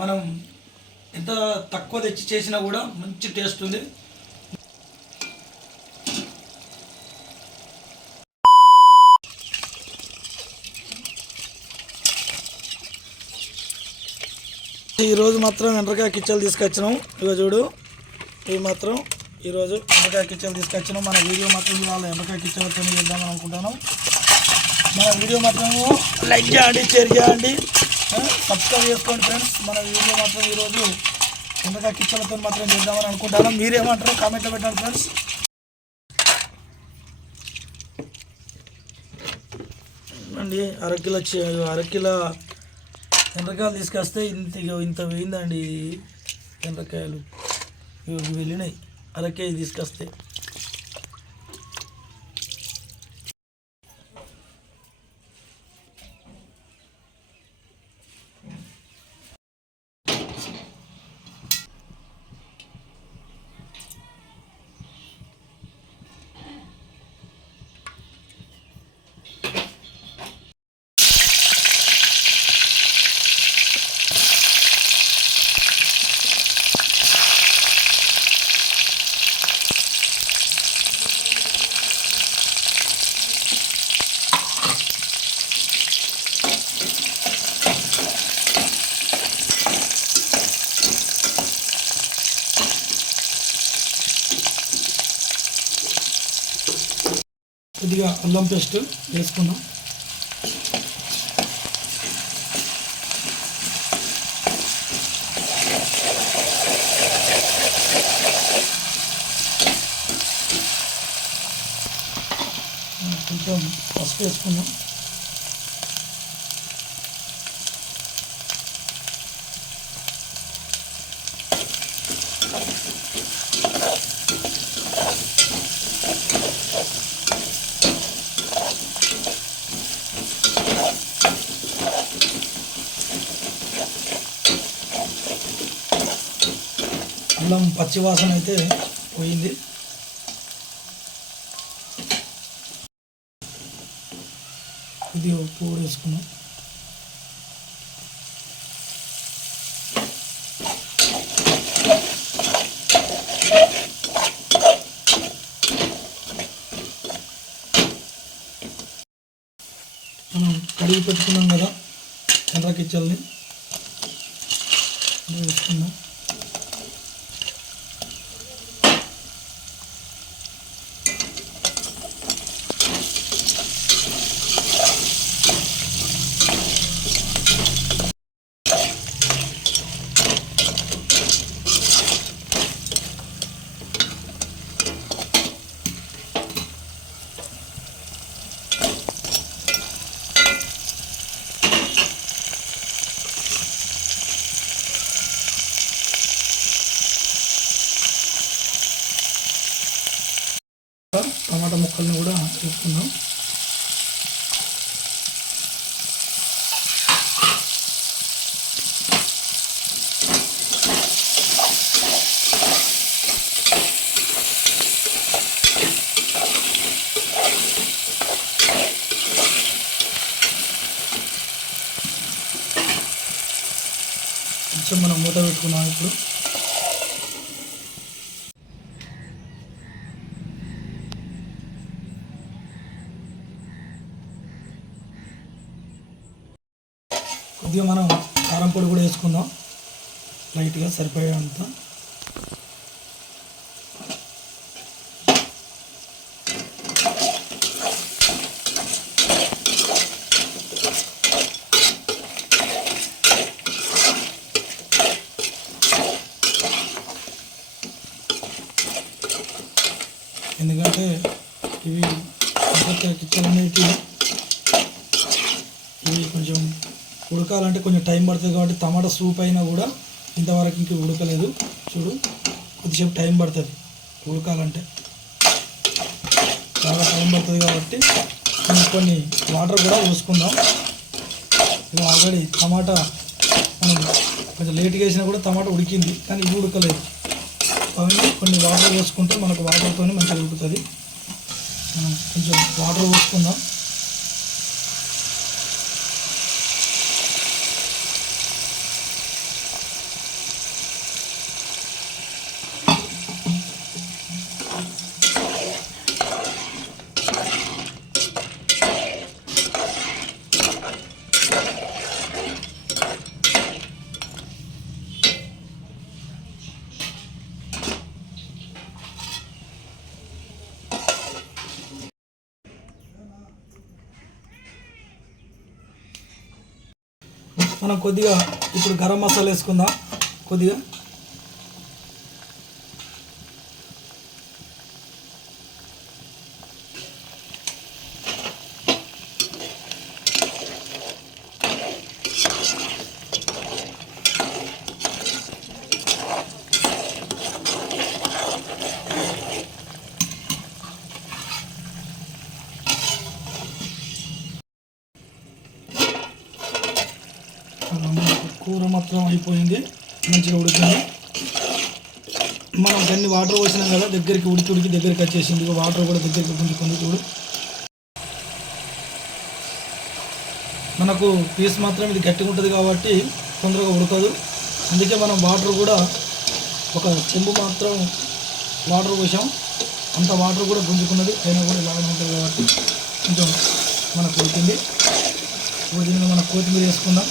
మనం ఎంత తక్కువ తెచ్చి చేసినా కూడా మంచి టేస్ట్ ఉంది. ఈరోజు మాత్రం ఎండ్రకాయ కిచ్చలు తీసుకొచ్చినాం. ఇక చూడు, ఇవి మాత్రం ఈరోజు ఎండ్రకాయ కిచ్చలు తీసుకొచ్చినాం. మన వీడియో మాత్రం ఇవాళ ఎండ్రకాయ కిచ్చలతో చేద్దామని అనుకుంటున్నాం. మన వీడియో మాత్రం లైక్ చేయండి, షేర్ చేయండి, సబ్స్క్రైబ్ చేసుకోండి ఫ్రెండ్స్. మన వీడియో మాత్రం ఈరోజు ఎండ్రకాయ కిచ్చలతో మాత్రం చేద్దామని అనుకుంటున్నాం. మీరేమంటారో కామెంట్లో పెట్టండి ఫ్రెండ్స్. అండి అరకిలో ఎండ్రకాయలు తీసుకొస్తే ఇంత వేయిందండి. ఎండ్రకాయలు ఇవి వెళ్ళినాయి. అరకేజీ తీసుకొస్తే కొద్దిగా అల్లం పేస్ట్ వేసుకున్నాం. కొంచెం పసుపు వేసుకున్నాం. అల్లం పచ్చివాసన అయితే పోయింది. ఇది ఉప్పు కూడా వేసుకున్నాం. మనం కడిగి పెట్టుకున్నాం కదా ఎండ్ర కిచ్చల్ని వేసుకున్నాం. టమాటా ముక్కల్ని కూడా వేసుకున్నాం. కొంచెం మనం మూత పెట్టుకున్నాం. ఇప్పుడు కొద్దిగా మనం కారం పొడి కూడా వేసుకుందాం, లైట్గా సరిపోయేంత. ఎందుకంటే ఇవి కిచెన్ అనేటివి ఇవి కొంచెం ఉడకాలంటే కొంచెం టైం పడుతుంది. కాబట్టి టమాటా సూప్ అయినా కూడా ఇంతవరకు ఇంక ఉడకలేదు. చూడు, కొద్దిసేపు టైం పడుతుంది ఉడకాలంటే, చాలా టైం పడుతుంది. కాబట్టి కొన్ని వాటర్ కూడా పోసుకుందాం. ఇది ఆల్రెడీ టమాటా మనం కొంచెం లేట్గా వేసినా కూడా టమాటా ఉడికింది, కానీ ఇది ఉడకలేదు. అవన్నీ కొన్ని వాటర్ పోసుకుంటే మనకు వాటర్తో మంచిగా ఉడుకుతుంది. కొంచెం వాటర్ పోసుకుందాం. మనం కొద్దిగా ఇప్పుడు గరం మసాలా వేసుకుందాం. కొద్దిగా కూర మొత్తం అయిపోయింది, మంచిగా ఉడికింది. మనం దాన్ని వాటర్ పోసినాం కదా, దగ్గరికి ఉడికి దగ్గరికి వచ్చేసింది. వాటర్ కూడా దగ్గరికి గుంజుకుంది చూడు. మనకు పీస్ మాత్రం ఇది గట్టిగా ఉంటుంది కాబట్టి తొందరగా ఉడకదు. అందుకే మనం వాటర్ కూడా ఒక చెంబు మాత్రం వాటర్ పోసాం. అంత వాటర్ కూడా గుంజుకున్నది, అయినా కూడా ఇలాగనే ఉంటుంది కాబట్టి కొంచెం మనకు ఉడికింది. దీనిలో మనం కొత్తిమీర వేసుకుందాం.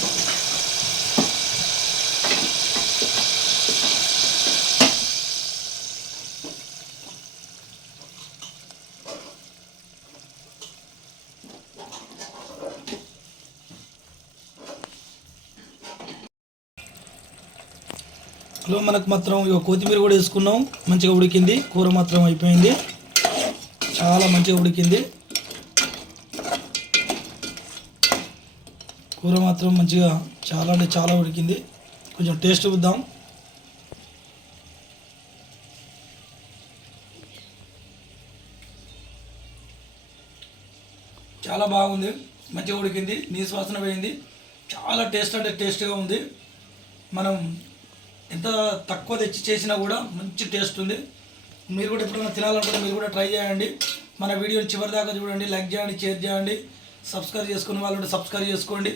మనకు మాత్రం కొత్తిమీర కూడా వేసుకున్నాం, మంచిగా ఉడికింది. కూర మాత్రం అయిపోయింది, చాలా మంచిగా ఉడికింది. కూర మాత్రం మంచిగా చాలా అంటే చాలా ఉడికింది. కొంచెం టేస్ట్ చూద్దాం. చాలా బాగుంది, మంచిగా ఉడికింది, నీసు వాసన పోయింది. చాలా టేస్ట్ అంటే టేస్ట్గా ఉంది. మనం ఎంత తక్కువ తెచ్చి చేసినా కూడా మంచి టేస్ట్ ఉంది. మీరు కూడా ఎప్పుడైనా తినాలనుకుంటే మీరు కూడా ట్రై చేయండి. మన వీడియోని చివరి దాకా చూడండి, లైక్ చేయండి, షేర్ చేయండి, సబ్స్క్రైబ్ చేసుకునే వాళ్ళు సబ్స్క్రైబ్ చేసుకోండి.